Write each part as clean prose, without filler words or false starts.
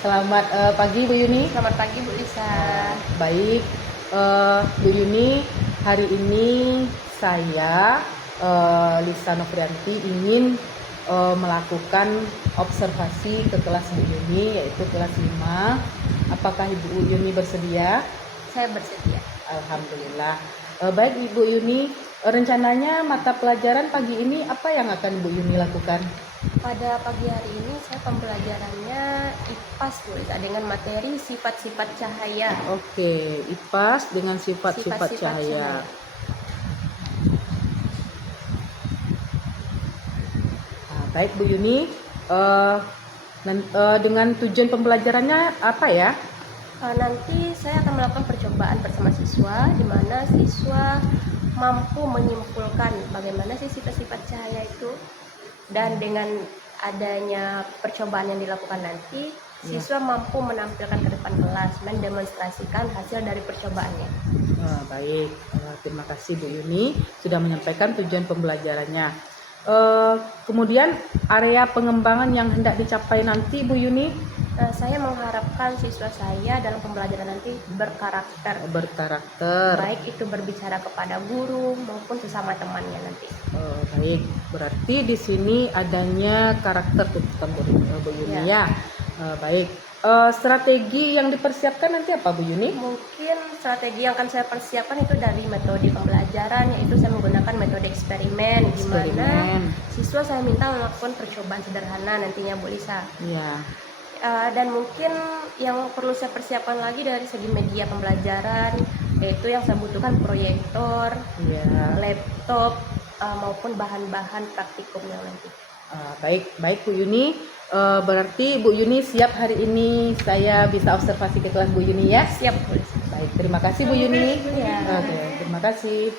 Selamat pagi Bu Yuni. Selamat pagi Bu Lisa. Baik, Bu Yuni, hari ini saya Lisa Novrianti ingin melakukan observasi ke kelas Bu Yuni, yaitu kelas 5. Apakah Ibu Yuni bersedia? Saya bersedia. Alhamdulillah. Baik Ibu Yuni, rencananya mata pelajaran pagi ini apa yang akan Bu Yuni lakukan? Pada pagi hari ini saya pembelajarannya IPAS Bu Lisa dengan materi sifat-sifat cahaya. Oke, IPAS dengan sifat-sifat cahaya. Baik Bu Yuni, dengan tujuan pembelajarannya apa ya? Nanti saya akan melakukan percobaan bersama siswa, di mana siswa mampu menyimpulkan bagaimana sih sifat-sifat cahaya itu, dan dengan adanya percobaan yang dilakukan nanti, siswa mampu menampilkan ke depan kelas, mendemonstrasikan hasil dari percobaannya. Baik, terima kasih Bu Yuni sudah menyampaikan tujuan pembelajarannya. Kemudian area pengembangan yang hendak dicapai nanti Bu Yuni? Saya mengharapkan siswa saya dalam pembelajaran nanti berkarakter. Baik itu berbicara kepada guru maupun sesama temannya nanti. Baik, berarti di sini adanya karakter tuntutan Bu Yuni ya. Baik, strategi yang dipersiapkan nanti apa Bu Yuni? Mungkin strategi yang akan saya persiapkan itu dari metode pembelajaran, yaitu saya menggunakan metode eksperimen. Di mana siswa saya minta melakukan percobaan sederhana nantinya Bu Lisa. Iya. Dan mungkin yang perlu saya persiapkan lagi dari segi media pembelajaran, yaitu yang saya butuhkan proyektor, laptop, maupun bahan-bahan praktikumnya nanti. Baik Bu Yuni, berarti Bu Yuni siap hari ini saya bisa observasi ke kelas Bu Yuni ya? Siap Bu. Baik, terima kasih Bu Yuni. Oke, terima kasih.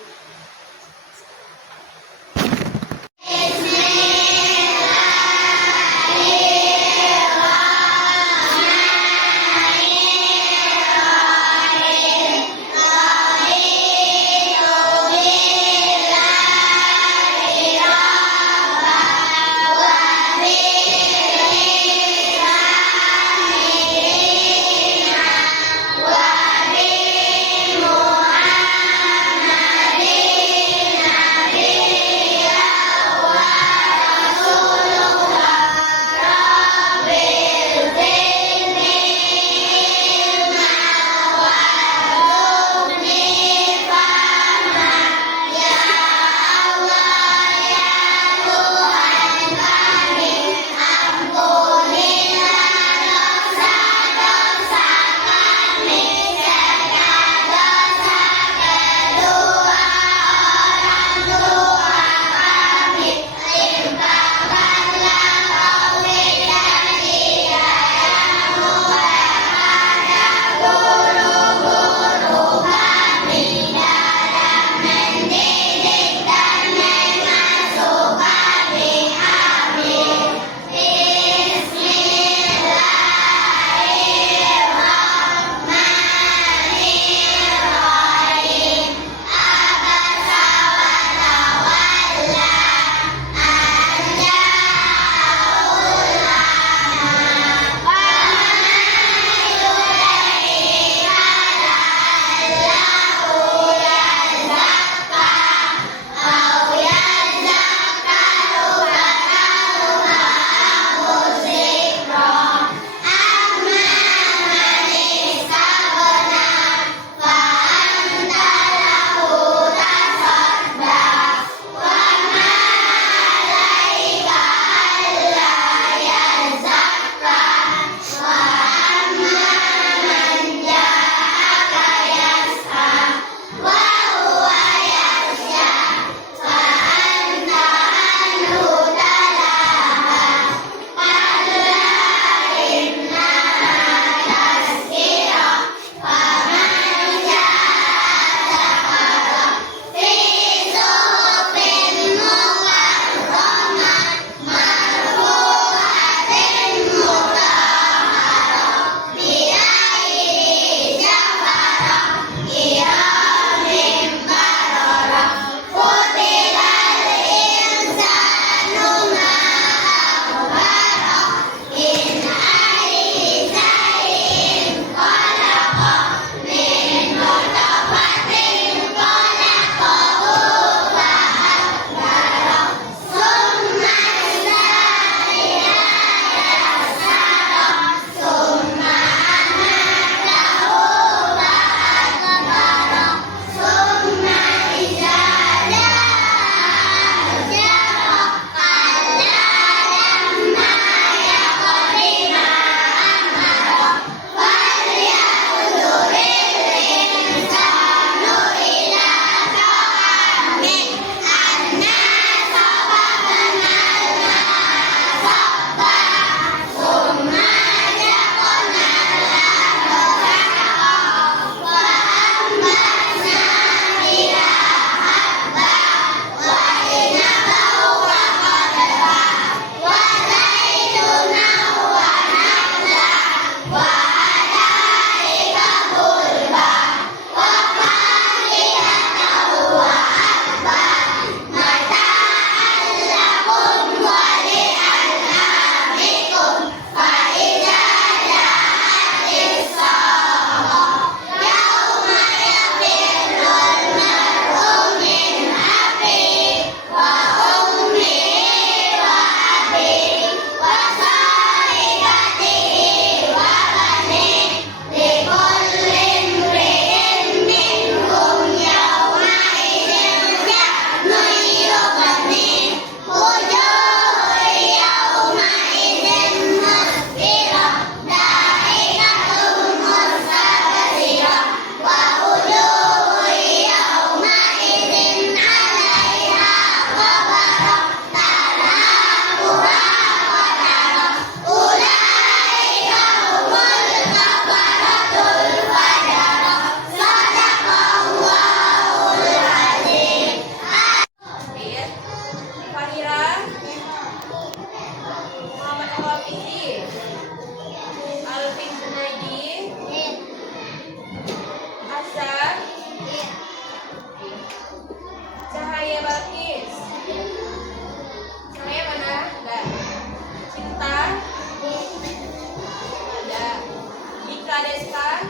Deska,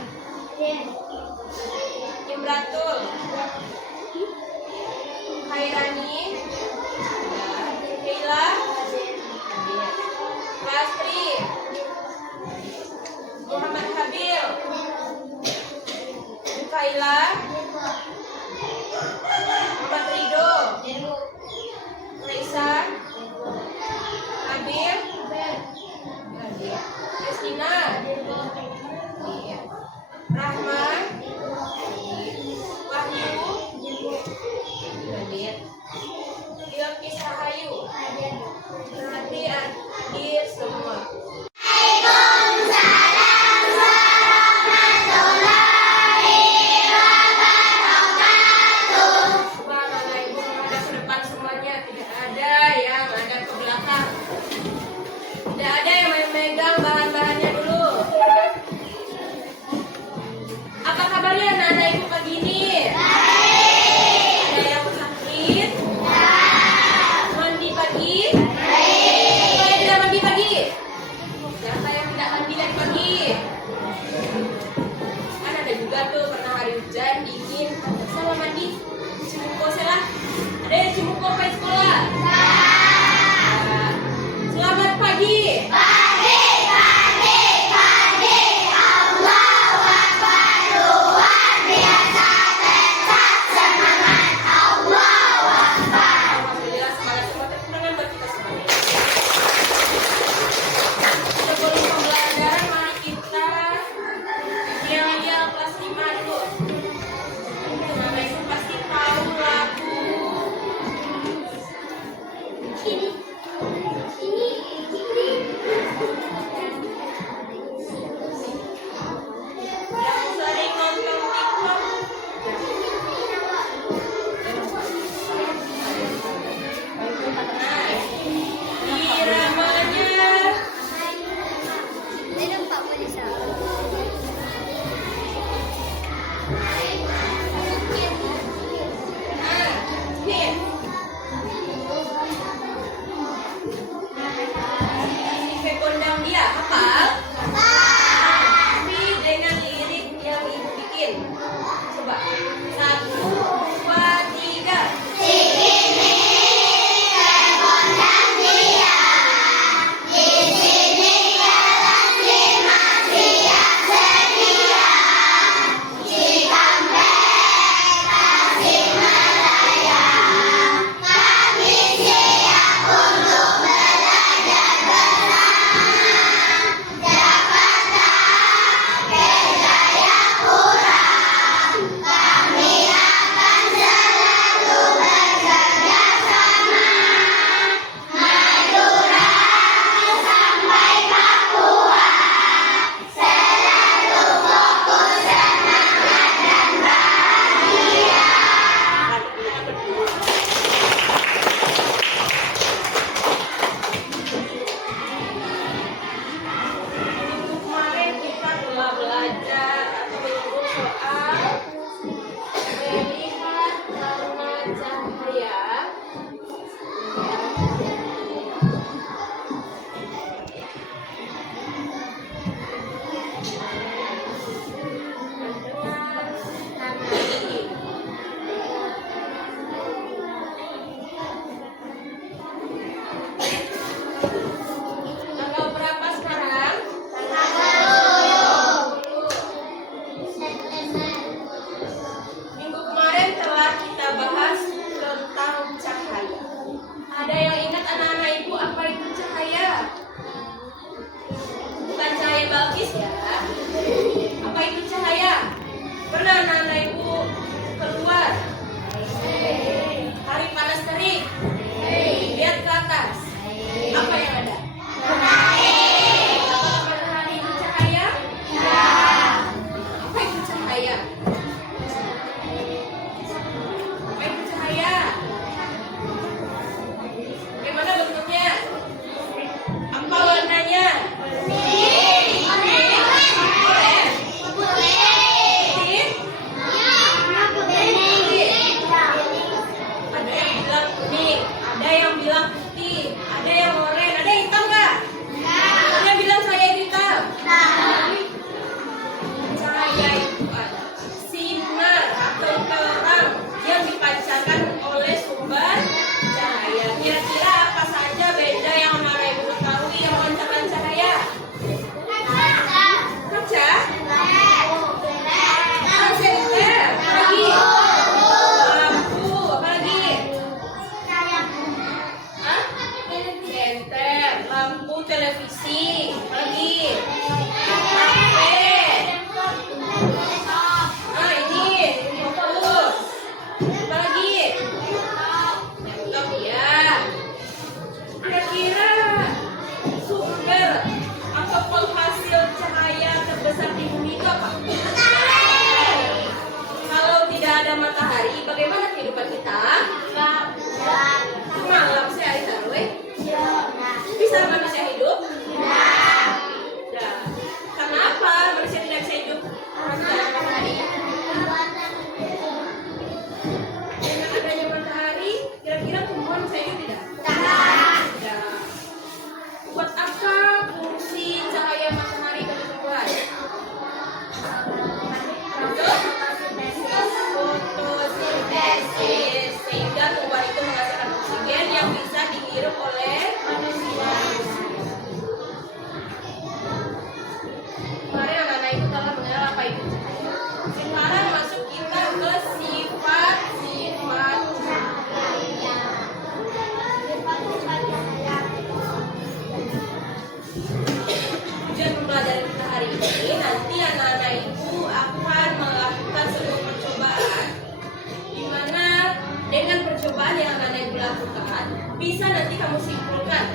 Imratul, Khairani, Keila, Lastri, Muhammad Habil, Kaila, Muhammad Rido, Raisa, Habib, Kristina, Rahman, Wahyu, Bilqis Rahayu, nanti akhir semua. Subhanallah, ibu menghadap ke depan semuanya, tidak ada yang ada ke belakang, tidak ada yang memegang bahan-bahannya dulu. Apa kabarnya anak-anak ibu pagi ini? Ada yang sakit? Mandi pagi? Siapa yang tidak mandi pagi? Siapa yang tidak mandi dari pagi? Kan ada juga tuh pernah hari hujan, dingin, sama mandi cimuko lah. Ada yang cimuko ke sekolah? Nah, selamat pagi. Alhamdulillah, semangat semua. Tepuk tangan buat kita semuanya. Sebelum pembelajaran, mari kita yel-yel kelas 5 dulu. Mama itu pasti tahu lagu yang sering nonton TikTok. Nah, iramanya hit. Ipe kondang dia hafal? Tapi dengan lirik yang ibu bikin. Coba 1, 2, 3. Kemarin kita telah belajar atau menyinggung soal melihat warna cahaya. Tanggal berapa sekarang? Minggu kemarin telah kita bahas tentang cahaya. Ada yang ingat anak-anak ibu apa itu cahaya? Bukan cahaya Balkis ya. Apa itu cahaya? Pernah anak-anak ibu keluar hari panas terik, lihat ke atas, apa yang ada? Apakah matahari itu cahaya? Apa itu cahaya? Apa itu cahaya? Bagaimana bentuknya? Apa warnanya? Putih? Putih? Ada yang bilang kuning. ini nanti anak-anak ibu akan melakukan sebuah percobaan, di mana dengan percobaan yang anak-anak ibu lakukan bisa nanti kamu simpulkan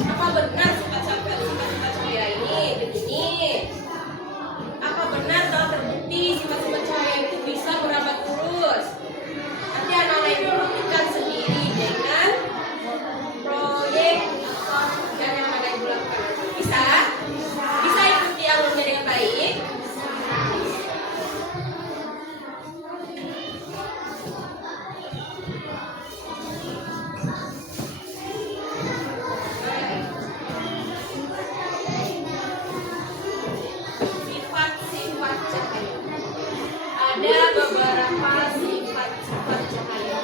apa benar sifat-sifat cahaya ini begini, apa benar telah terbukti sifat-sifat cahaya itu bisa merambat lurus. Nanti anak-anak ibu buktikan sendiri dengan proyek dan yang anak ibu lakukan. Bisa? Bisa ikuti alurnya dengan baik? Sifat-sifat cahaya. Ada beberapa sifat-sifat cahaya.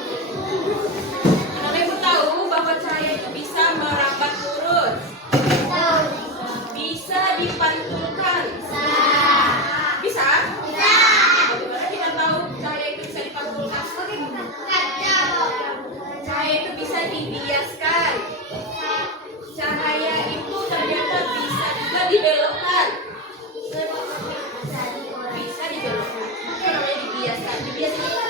Anak ibu tahu bahwa cahaya itu bisa merambat lurus, bisa dipantulkan. Bisa? Bagaimana kita tahu cahaya itu bisa dipantulkan? Cahaya itu bisa dibiaskan. Cahaya itu ternyata bisa juga dibelokkan. Bisa dibelokkan. Itu namanya dibiaskan. Dibiaskan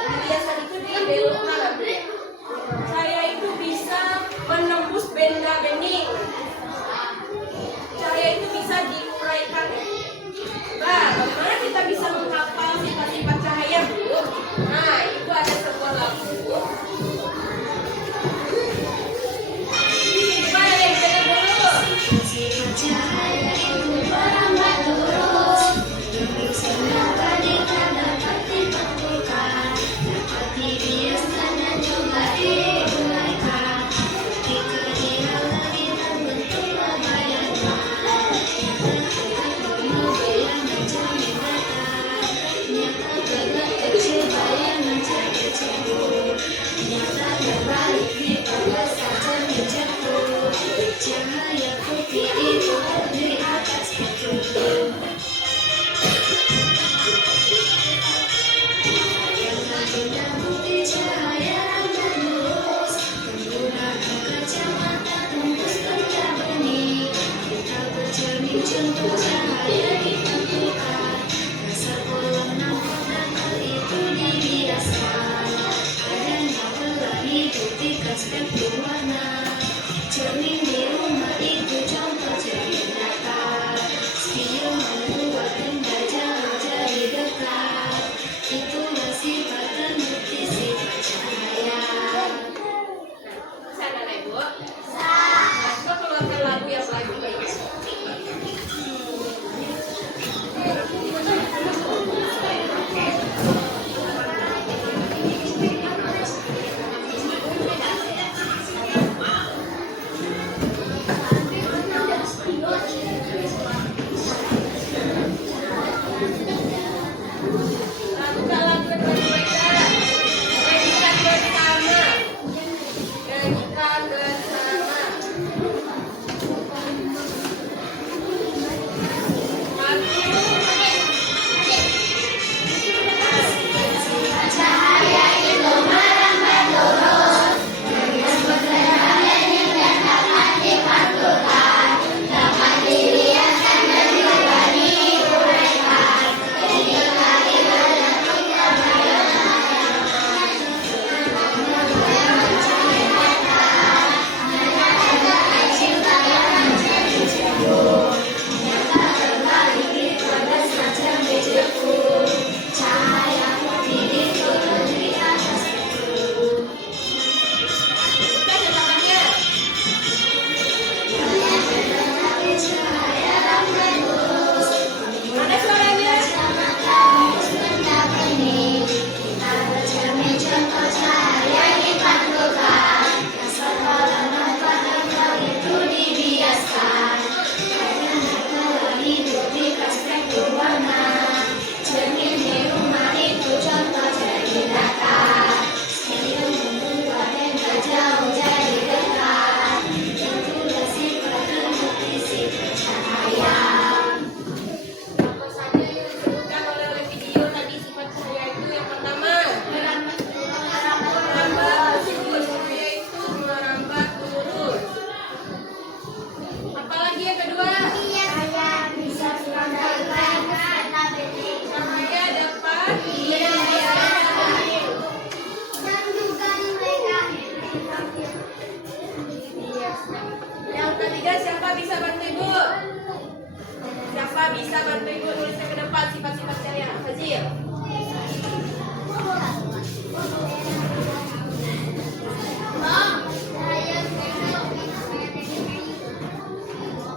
bisa bantu Ibu nuliskan ke depan sifat-sifat cahaya. Fazil.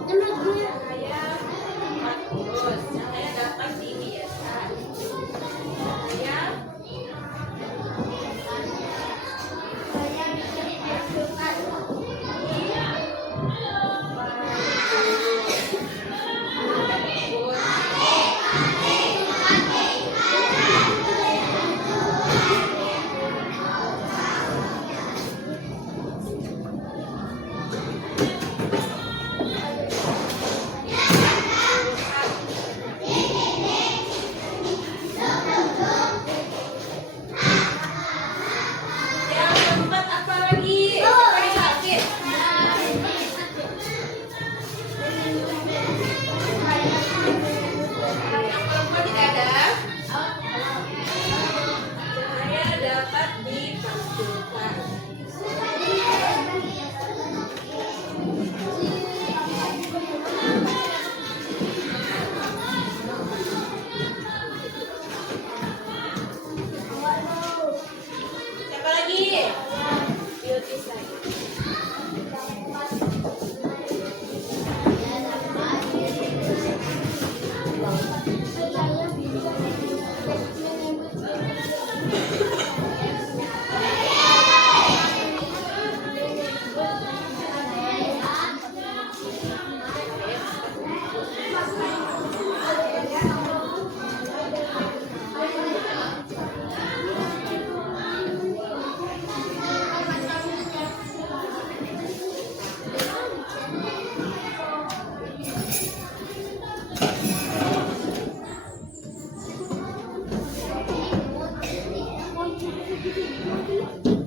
Cahaya bagus. Cahaya dapat dibiaskan. Cahaya yang keempat apa lagi? Pakai sakit. Yang keempat tidak ada. Cahaya dapat dipantulkan. Siapa lagi? Beauty science.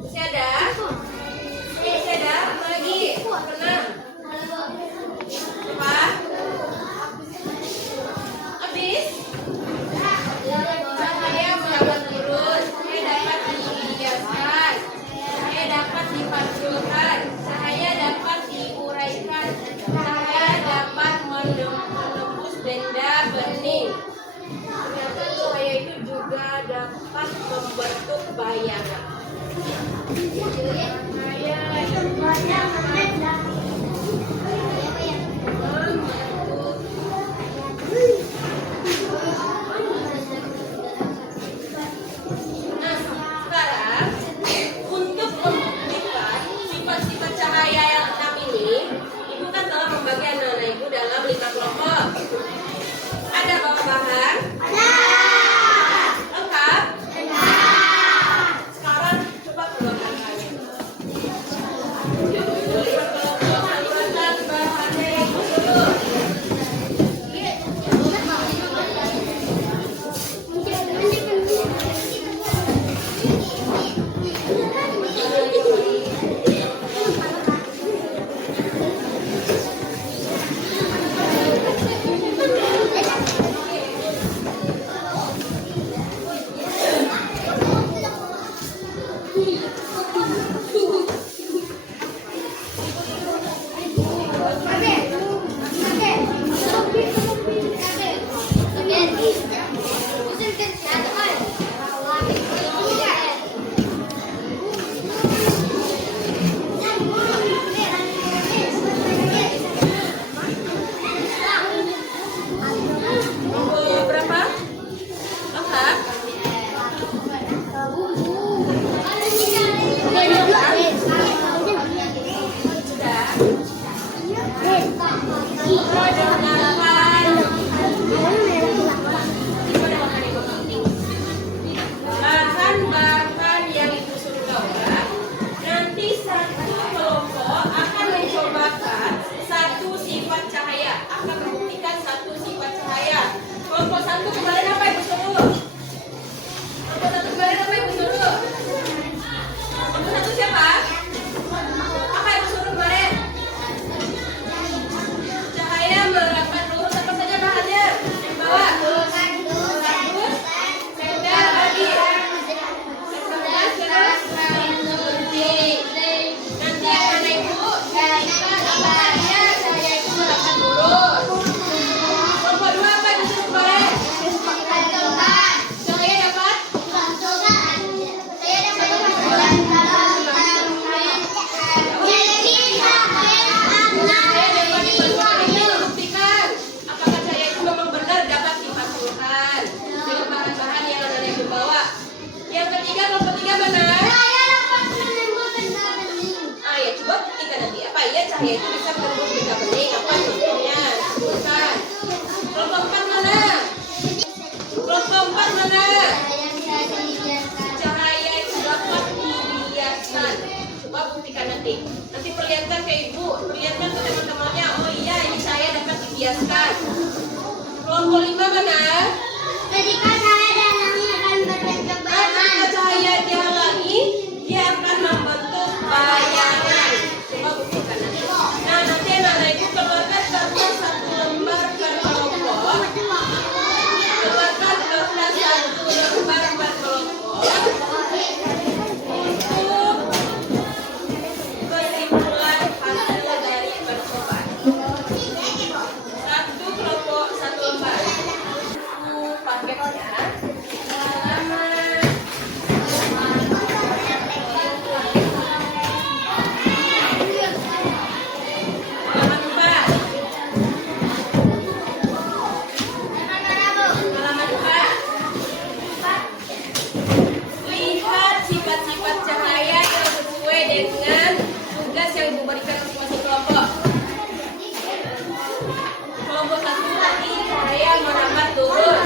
Masih ada? Masih ada? Apa lagi? Tenang. Apa? Habis? Cahaya merawat lurus. Cahaya dapat dibiaskan. Cahaya dapat dipantulkan. Cahaya dapat diuraikan. Cahaya dapat menembus benda bening. Ternyata cahaya itu juga dapat membentuk bayangan. Nah, sekarang untuk membuktikan sifat-sifat cahaya yang 6 ini, Ibu kan telah membagi anak-anak Ibu dalam 5 kelompok. Ada bahan? Lengkap? Sekarang coba keluarkan bahannya. Keluarkan bahannya Ibu dulu. Berapa? Lengkap? Sudah? Bahan-bahan yang Ibu suruh gambar, nanti satu kelompok akan mencobakan satu sifat cahaya, akan membuktikan satu sifat cahaya. Kelompok satu kemarin apa Ibu suruh? Kelompok satu kemarin apa Ibu suruh? Kelompok satu siapa? Apa Ibu suruh kemarin? Cahaya merapat lurus, apa saja bahannya? Yang bawah. Bagus. Sender lagi. Nanti anak Ibu kita gambarnya cahaya itu merapat lurus. Kelompok dua apa Ibu yaitu bisa menembus 3 menit. Apa contohnya? Sebutkan. Kelompok 4 mana? Kelompok 4 mana? Cahaya itu dapat dibiaskan. Coba buktikan nanti. Nanti perlihatkan ke ibu, perlihatkan ke teman-temannya. Oh iya, ini saya dapat dibiaskan. Kelompok 5 mana? Ketika cahaya dalamnya akan berbentuk bayangan. Cahaya dihalangi, dia akan membentuk bayangan. Coba buktikan nanti. Nah, nanti anak-anak ibu keluarkan kertas 1 lembar per kelompok. Keluarkan kertas 1 lembar per kelompok. Untuk kesimpulan hasil dari percobaan. 1 kelompok 1 lembar. Paketnya. Halaman. Halaman 4. Halaman 4. Lihat sifat-sifat cahaya yang sesuai dengan tugas yang Ibu berikan masing-masing kelompok. Kelompok 1 tadi cahaya merambat lurus.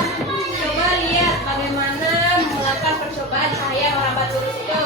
Coba lihat bagaimana melakukan percobaan cahaya merambat lurus itu.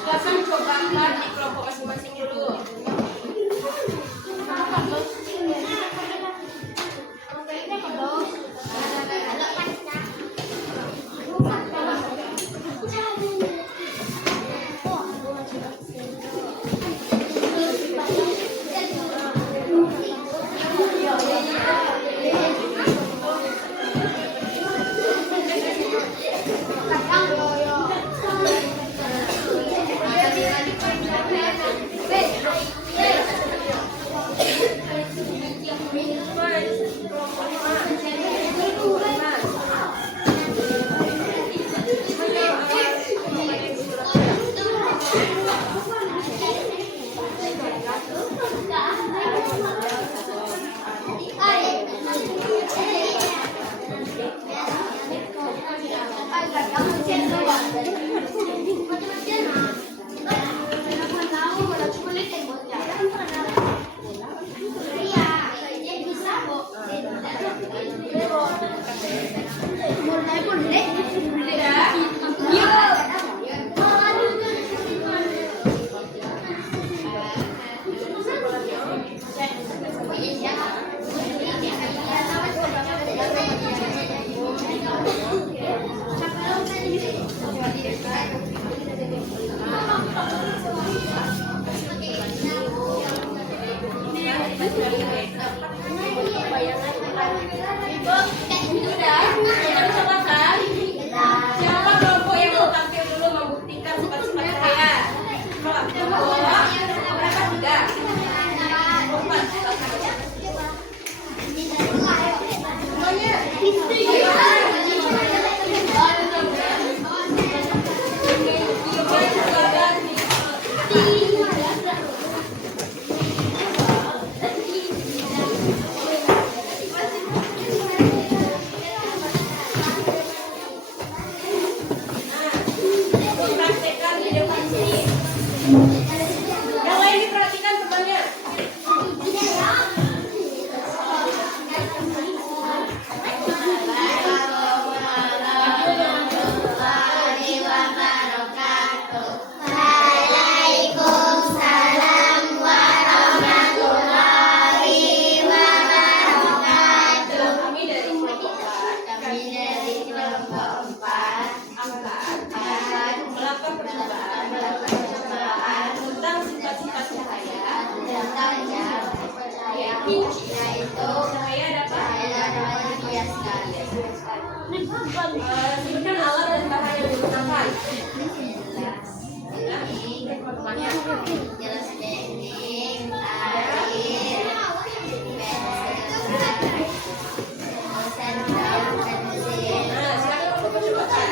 Silakan cobakan di kelompok masing-masing dulu. Sebutkan alat dan bahan yang digunakan. Jelas bening, air, sendok, pensil. Nah, silakan untuk percobaan.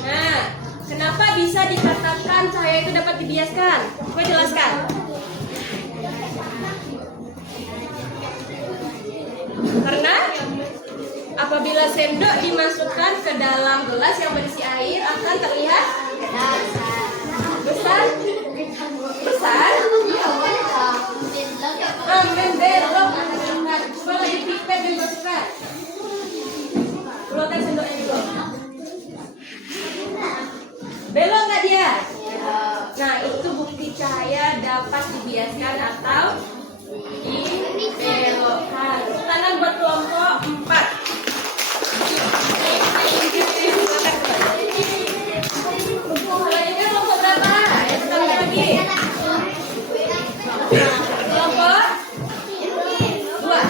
Nah, kenapa bisa dikatakan cahaya itu dapat dibiaskan? Coba jelaskan. Karena apabila sendok dimasukkan ke dalam gelas yang berisi air akan terlihat besar. Besar? Membelok. Coba lagi pipet dimasukkan. Keluarkan sendoknya dulu. Belok nggak dia? Nah, itu bukti cahaya dapat dibiaskan atau dibelokkan. Kanan buat kelompok 4. Selanjutnya kelompok berapa? Sekali lagi. Kelompok 2.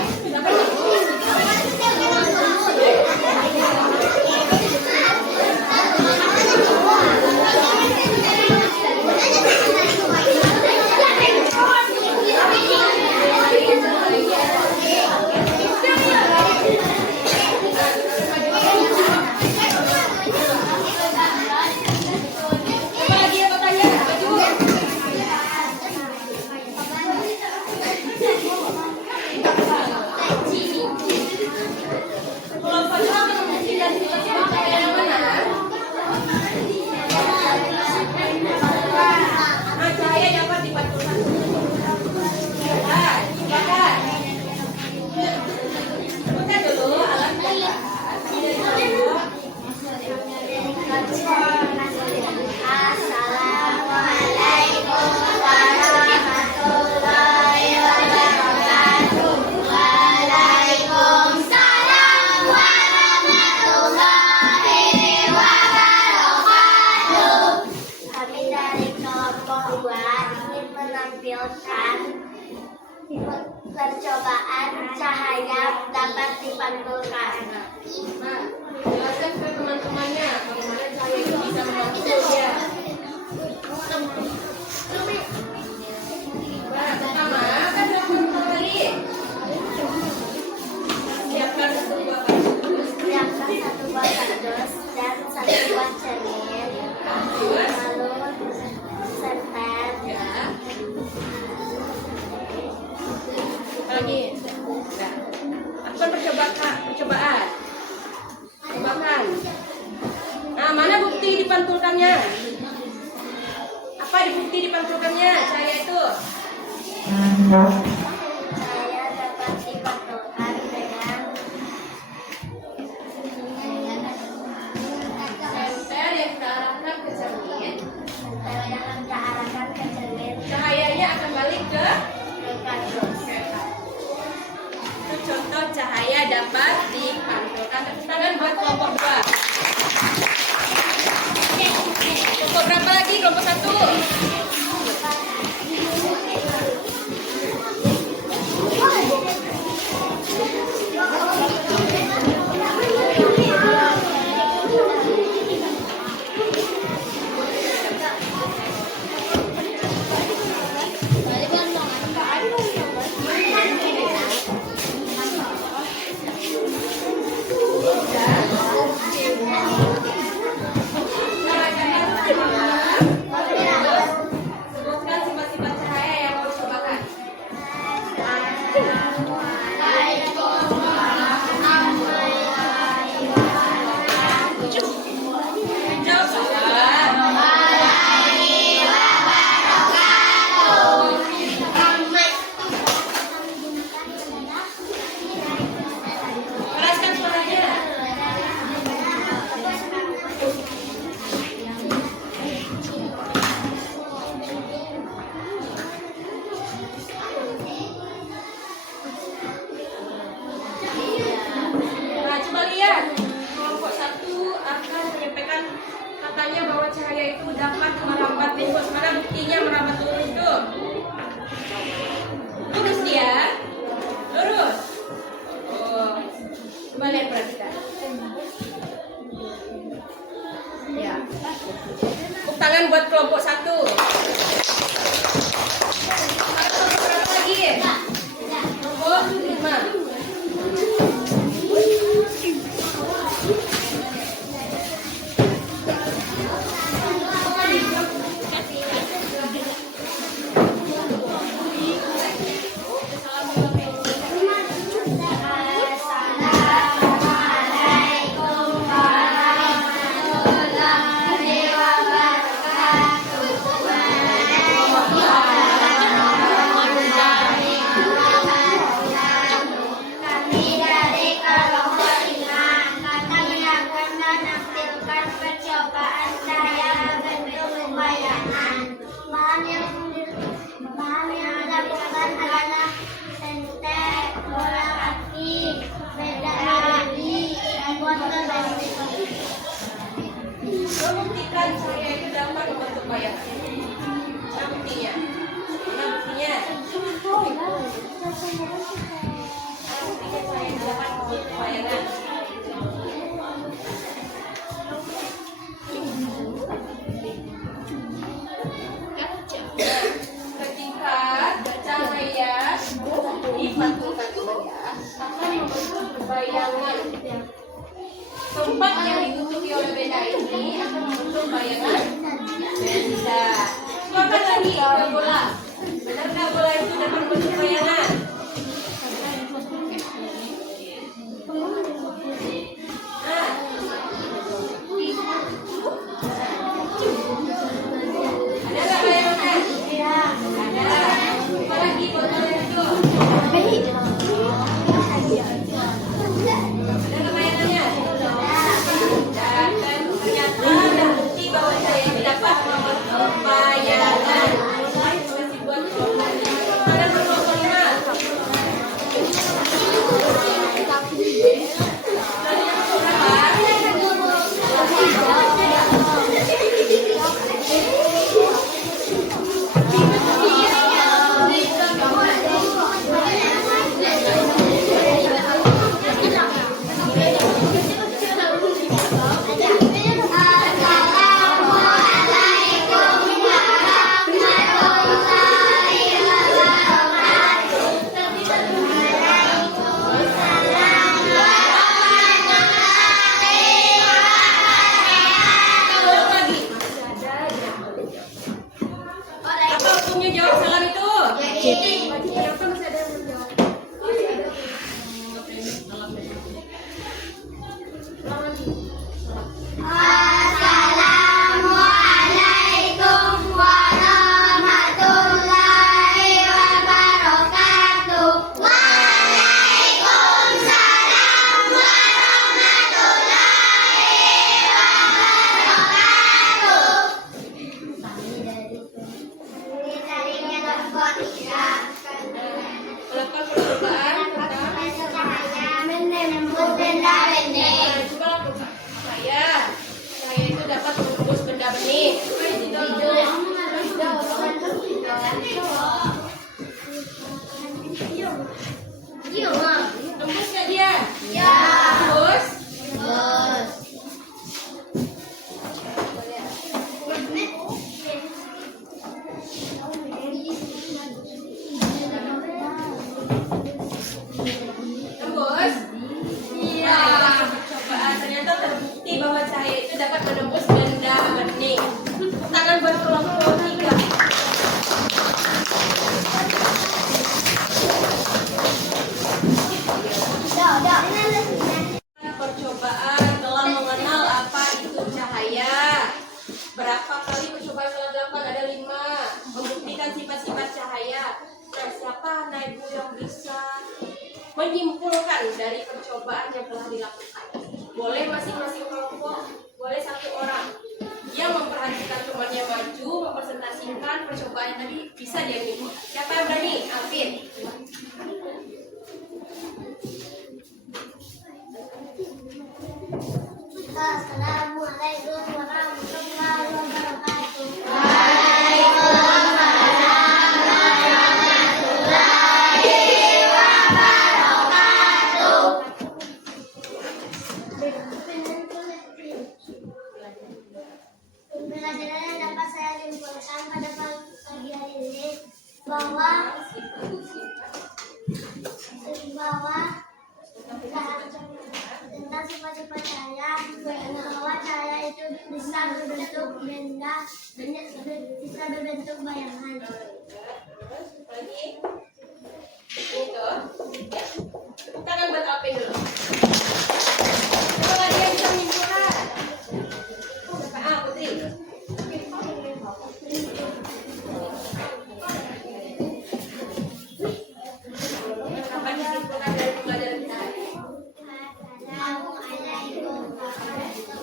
Apa lagi yang mau tanya? Kelompok 2 menguji dan sifat-sifat cahaya yang mana? Nah, cahaya dapat dipantulkan. Silakan. Sebutkan dulu alat pembuatan. Assalamualaikum warahmatullahi wabarakatuh. Waalaikumsalam warahmatullahi wabarakatuh. Kami dari kelompok 2 ingin menampilkan percobaan cahaya dapat dipantulkan. Nah, jelaskan ke teman-temannya bagaimana cahaya itu bisa memantul dia. Nah, pertama kan dilakukan tadi. Siapkan satu buah kardus. Siapkan satu buah kardus dan satu buah cermin, lalu cerpen, Ya. Apa lagi? Nah, lakukan percobaan. Cobakan. Nah, mana bukti dipantulkannya? Apa bukti dipantulkannya? Cahaya itu. saya dapat dipantulkan dengan Senter yang terarahkan ke cermin. senter yang diarahkan ke cermin Cahayanya akan balik ke kardus. itu contoh cahaya dapat dipantulkan. Tepuk tangan buat kelompok 2. Kelompok berapa lagi? Kelompok 1. Sebutkan sifat-sifat cahaya yang mau dicobakan. Jawab. Keraskan suaranya. Nah, coba lihat. Kelompok 1 akan menyampaikan katanya bahwa cahaya itu dapat merambat infus. Mana buktinya merambat turun itu? lurus dia, lurus. Oh, coba lihat perhatikan. Ya. Tepuk tangan buat kelompok 1. Berapa lagi? Kelompok 5. Kami dari kelompok 5, kami akan menampilkan percobaan cahaya bentuk bayangan. Bahan yang dilakukan adalah sentek, bola kaki, beda api, botol plastik. Membuktikan cahaya itu dapat membentuk bayangan. Mana buktinya? Mana buktinya? Buktikan cahaya itu dapat membentuk bayangan. Ketika cahaya dipantulkan ke bawah akan membentuk bayangan. Tempat yang ditutupi oleh benda ini akan membentuk bayangan benda. Coba lagi ke bola. Benarkah bola itu dapat membentuk bayangan? Nah, ada nggak bayangan? Ada. Coba lagi bola itu. Ada nggak bayangannya? Dan ternyata ada bukti bahwa saya ini dapat membentuk bayangan. Masih buat ada kelompok 5. Apa hukumnya jawab salam itu? Kenapa masih ada yang menjawab? Assalamualaikum warahmatullahi wabarakatuh. Waalaikumsalam warahmatullahi wabarakatuh. Kami dari kelompok 3 Melakukan percobaan tentang cahaya menembus benda bening. coba lakukan. Cahaya itu dapat menembus benda bening. Tembus nggak dia? Ya. Tembus. Tembus. Iya. Percobaan ternyata terbukti bahwa cahaya itu dapat menembus benda bening. Tepuk tangan buat kelompok 3. Percobaan telah mengenal apa itu cahaya. Berapa kali percobaan telah dilakukan? Ada 5. Membuktikan sifat-sifat cahaya. Nah, siapa anak ibu yang bisa menyimpulkan dari percobaan yang telah dilakukan? Boleh masing-masing kelompok, boleh 1 orang yang memperhatikan temannya maju, mempresentasikan percobaan tadi, bisa dia menyimpulkan. Siapa yang berani? Alvin. Assalamualaikum warahmatullahi wabarakatuh. bisa berbentuk benda, bisa berbentuk bayangan. Lagi. Itu. Ya. Tepuk tangan buat Alvin dulu. Coba lagi yang bisa menyimpulkan. Putri. Apa yang disimpulkan dari pembelajaran kita hari ini? Assalamualaikum warahmatullahi wabarakatuh.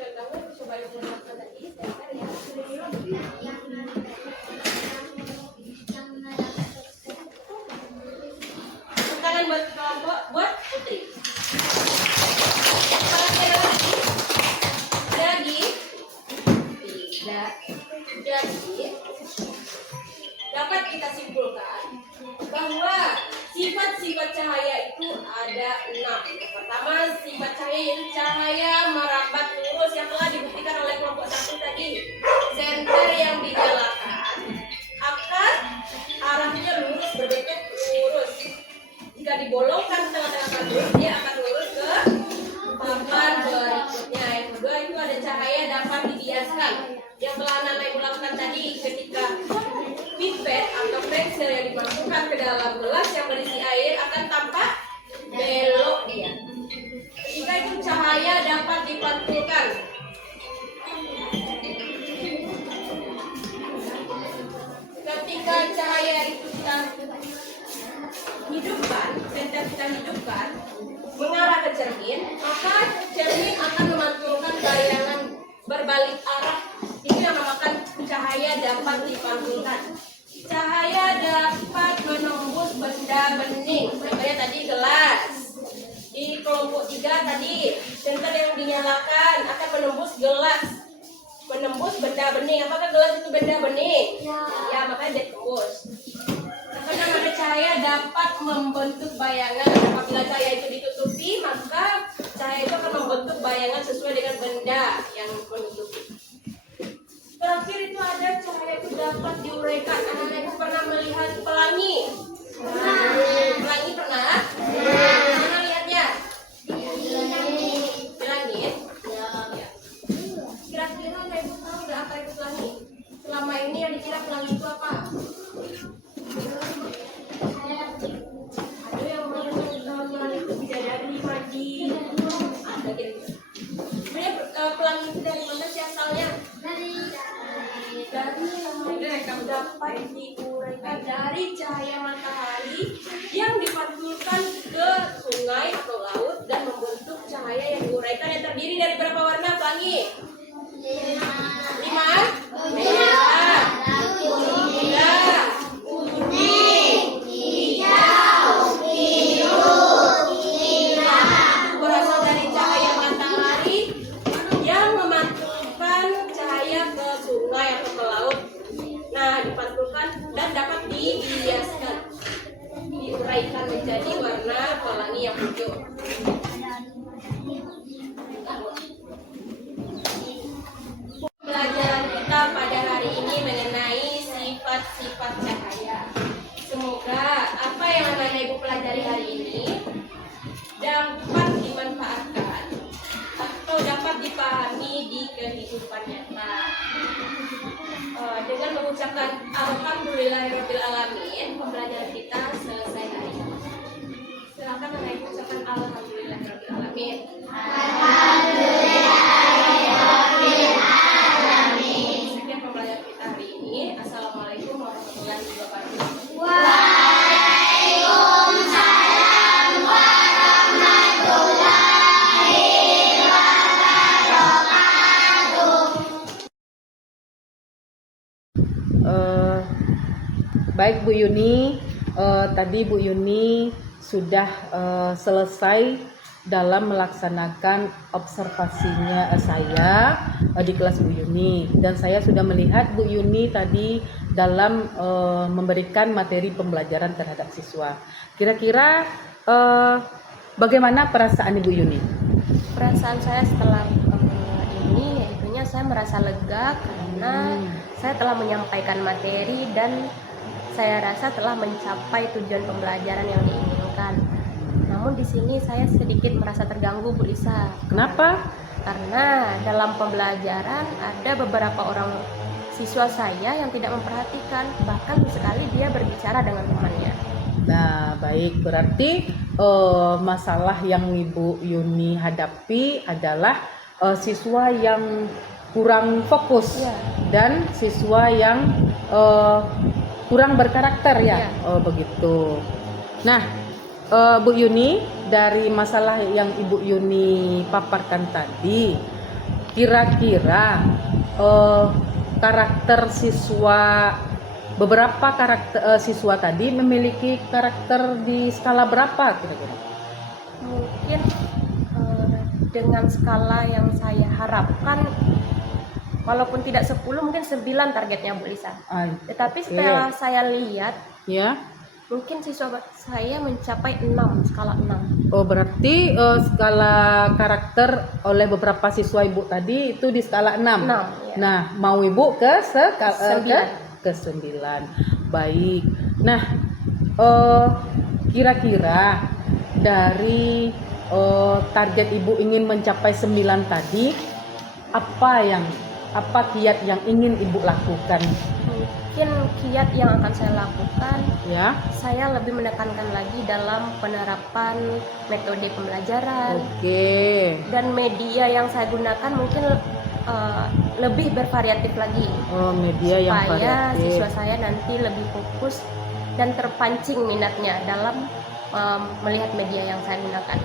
Contohnya coba yang menggunakan tadi, center ya. Tangan buat kelompok, buat Putri. Kalau ada lagi, tidak. Jadi dapat kita simpulkan bahwa sifat-sifat cahaya itu ada 6. Yang pertama, sifat cahaya yaitu cahaya merambat lurus yang telah dibuktikan oleh kelompok 1 tadi. Senter yang dinyalakan akan arahnya lurus, berbentuk lurus. Jika dibolongkan ke tengah-tengah kardus, dia akan lurus ke papan berikutnya. Yang kedua itu ada cahaya dapat dibiaskan. Yang telah Nana Ibu lakukan tadi ketika pipet atau pensil yang dimasukkan ke dalam gelas yang berisi air akan tampak belok dia. Ketika itu cahaya dapat dipantulkan. Ketika cahaya itu kita hidupkan, senter kita hidupkan mengarah ke cermin, maka cermin akan memantulkan bayangan berbalik arah. Ini yang dinamakan cahaya dapat dipantulkan. Cahaya dapat menembus benda bening. Contohnya tadi gelas. Di kelompok 3 tadi, senter yang dinyalakan akan menembus gelas, menembus benda bening. Apakah gelas itu benda bening? Ya, makanya dia tembus. Karena ada cahaya dapat membentuk bayangan. Apabila cahaya itu ditutupi, maka cahaya itu akan membentuk bayangan sesuai dengan benda yang menutupi. Terakhir itu ada cahaya itu dapat diuraikan. Anak-anak itu pernah melihat pelangi? Pelangi pernah? Mana lihatnya? Di langit? Ya. Kira-kira anak ibu tahu nggak apa itu pelangi? Selama ini yang dikira pelangi itu apa? Ada yang mengenal pelangi itu bidadari, madi. Ada kira-kira. Sebenarnya pelangi itu dari mana sih asalnya? Dari dapat diuraikan dari cahaya matahari yang dipantulkan ke sungai atau laut dan membentuk cahaya yang diuraikan yang terdiri dari berapa warna pelangi? 5? Merah, kuning, hijau, biru, berasal dari cahaya matahari yang memantulkan cahaya ke sungai atau ke laut. Nah, dipantulkan dan dapat dibiaskan, diuraikan menjadi warna pelangi yang hijau. Pelajaran kita pada hari ini mengenai sifat-sifat cahaya. Semoga apa yang anak ibu pelajari hari ini dapat dimanfaatkan atau dapat dipahami di kehidupan nyata. Dengan mengucapkan Alhamdulillahirrahmanirrahim, pembelajaran kita selesai hari ini. Silakan anak ibu ucapkan Alhamdulillahirrahmanirrahim. Sekian pembelajaran kita hari ini. Assalamualaikum warahmatullahi wabarakatuh. Baik Bu Yuni, tadi Bu Yuni sudah selesai dalam melaksanakan observasinya saya di kelas Bu Yuni, dan saya sudah melihat Bu Yuni tadi dalam memberikan materi pembelajaran terhadap siswa. Kira-kira bagaimana perasaan Ibu Yuni? Perasaan saya setelah ini yaitunya saya merasa lega karena saya telah menyampaikan materi dan saya rasa telah mencapai tujuan pembelajaran yang diinginkan. Namun di sini saya sedikit merasa terganggu, Bu Lisa. Kenapa? Karena dalam pembelajaran ada beberapa orang siswa saya yang tidak memperhatikan, bahkan sekali dia berbicara dengan temannya. Nah, baik, berarti masalah yang Ibu Yuni hadapi adalah siswa yang kurang fokus Ya. dan siswa yang kurang berkarakter ya. Ya. Begitu. Nah, Bu Yuni, dari masalah yang Ibu Yuni paparkan tadi, kira-kira karakter siswa, beberapa karakter siswa tadi memiliki karakter di skala berapa kira-kira? Mungkin dengan skala yang saya harapkan, walaupun tidak 10 mungkin 9 targetnya, Bu Lisa. Tetapi setelah saya lihat, Ya. mungkin siswa saya mencapai 6, skala 6. Oh, berarti skala karakter oleh beberapa siswa Ibu tadi itu di skala 6. 6, ya. Nah, mau Ibu ke ke 9. 9. Baik. Nah, kira-kira dari target Ibu ingin mencapai 9 tadi, apa kiat yang ingin Ibu lakukan? Mungkin kiat yang akan saya lakukan, Ya. saya lebih menekankan lagi dalam penerapan metode pembelajaran. Oke. Dan media yang saya gunakan mungkin lebih bervariatif lagi, Oh, media yang supaya variatif. siswa saya nanti lebih fokus dan terpancing minatnya dalam melihat media yang saya gunakan.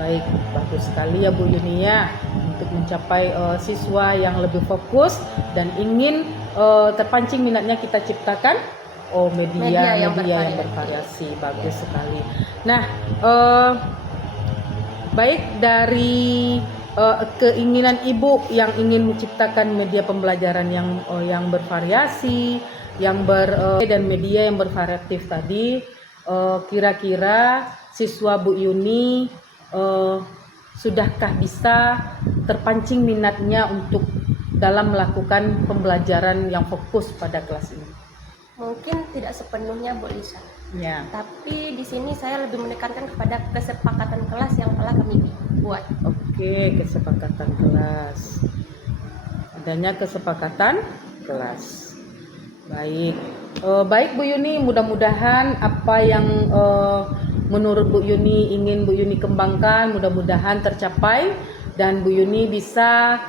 Baik, bagus sekali ya Bu Yuni ya, untuk mencapai siswa yang lebih fokus dan ingin terpancing minatnya kita ciptakan media yang bervariasi. Bagus sekali. Nah, baik, dari keinginan Ibu yang ingin menciptakan media pembelajaran yang bervariasi, dan media yang bervariatif tadi, kira-kira siswa Bu Yuni sudahkah bisa terpancing minatnya untuk dalam melakukan pembelajaran yang fokus pada kelas ini? Mungkin tidak sepenuhnya, Bu Lisa. Ya. Tapi di sini saya lebih menekankan kepada kesepakatan kelas yang telah kami buat. Oke, kesepakatan kelas. Adanya kesepakatan kelas. Baik. Baik Bu Yuni, mudah-mudahan apa yang menurut Bu Yuni ingin Bu Yuni kembangkan mudah-mudahan tercapai dan Bu Yuni bisa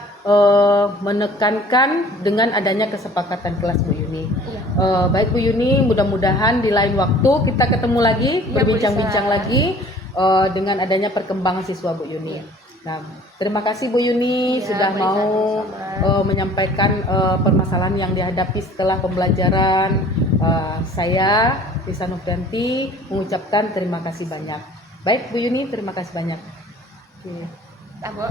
menekankan dengan adanya kesepakatan kelas Bu Yuni. Iya. Baik Bu Yuni, mudah-mudahan di lain waktu kita ketemu lagi, Ya, berbincang-bincang Bu Lisa. lagi dengan adanya perkembangan siswa Bu Yuni. Nah, terima kasih Bu Yuni Ya, sudah Bu Lisa, mau sama-sama. menyampaikan permasalahan yang dihadapi setelah pembelajaran. Saya Lisa Nufrianti mengucapkan terima kasih banyak. Baik Bu Yuni, terima kasih banyak. Oke. Ah, Bu.